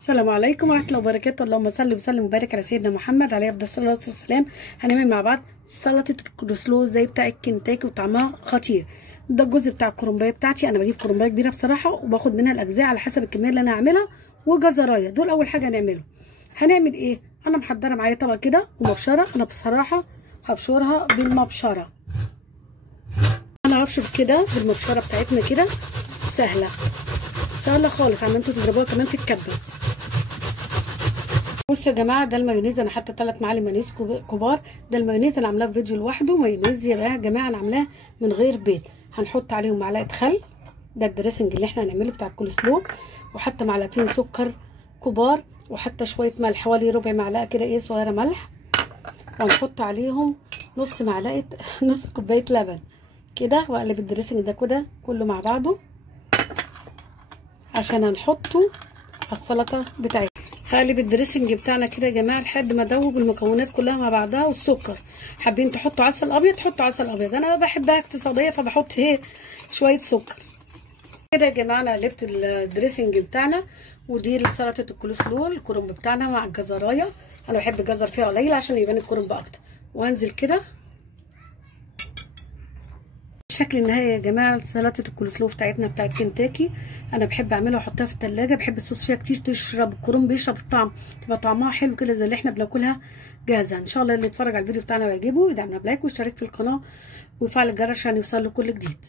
السلام عليكم ورحمه الله وبركاته. اللهم صل وسلم وبارك على سيدنا محمد عليه افضل الصلاه والسلام. هنعمل مع بعض سلطه الكولسلو زي بتاع الكنتاكي وطعمها خطير. ده الجزء بتاع الكرنبايه بتاعتي. انا بجيب كرنبايه كبيره بصراحه وباخد منها الاجزاء على حسب الكميه اللي انا هعملها، وجزرايه. دول اول حاجه هنعمله. هنعمل ايه؟ انا محضره معايا طبق كده ومبشره. انا بصراحه هبشرها بالمبشره. انا هبشر كده بالمبشره بتاعتنا كده، سهله خالص عم انتوا تضربوها كمان في الكبه. بصوا يا جماعه، ده المايونيز. انا حاطه 3 معالق مايونيز كبار. ده المايونيز انا عاملاه في فيديو لوحده. مايونيز يا جماعه انا عاملاه من غير بيض. هنحط عليهم معلقه خل، ده الدريسنج اللي احنا هنعمله بتاع الكولسلو، وحتى معلقتين سكر كبار، وحتى شويه ملح، حوالي ربع معلقه كده ايه صغيره ملح. وهنحط عليهم نص كوبايه لبن كده، واقلب الدريسنج ده كده كله مع بعضه عشان هنحطه على السلطه بتاعتنا. هقلب الدريسنج بتاعنا كده يا جماعه لحد ما ادوب المكونات كلها مع بعضها والسكر. حابين تحطوا عسل ابيض حطوا عسل ابيض، انا بحبها اقتصاديه فبحط شويه سكر كده يا جماعه. انا قلبت الدريسنج بتاعنا، ودي سلطه الكولسلو الكرنب بتاعنا مع الجزرايه. انا بحب الجزر فيها قليل عشان يبان الكرنب اكتر. وهنزل كده الشكل النهائي يا جماعه سلطه الكولسلو بتاعتنا بتاعت كنتاكي. انا بحب اعملها واحطها في التلاجة. بحب الصوص فيها كتير، تشرب الكرنب بيشرب الطعم، تبقى طعمها حلو كده زي اللي احنا بناكلها جاهزه. ان شاء الله اللي يتفرج على الفيديو بتاعنا ويعجبه يدعمنا بلايك ويشترك في القناه ويفعل الجرس عشان يوصل له كل جديد.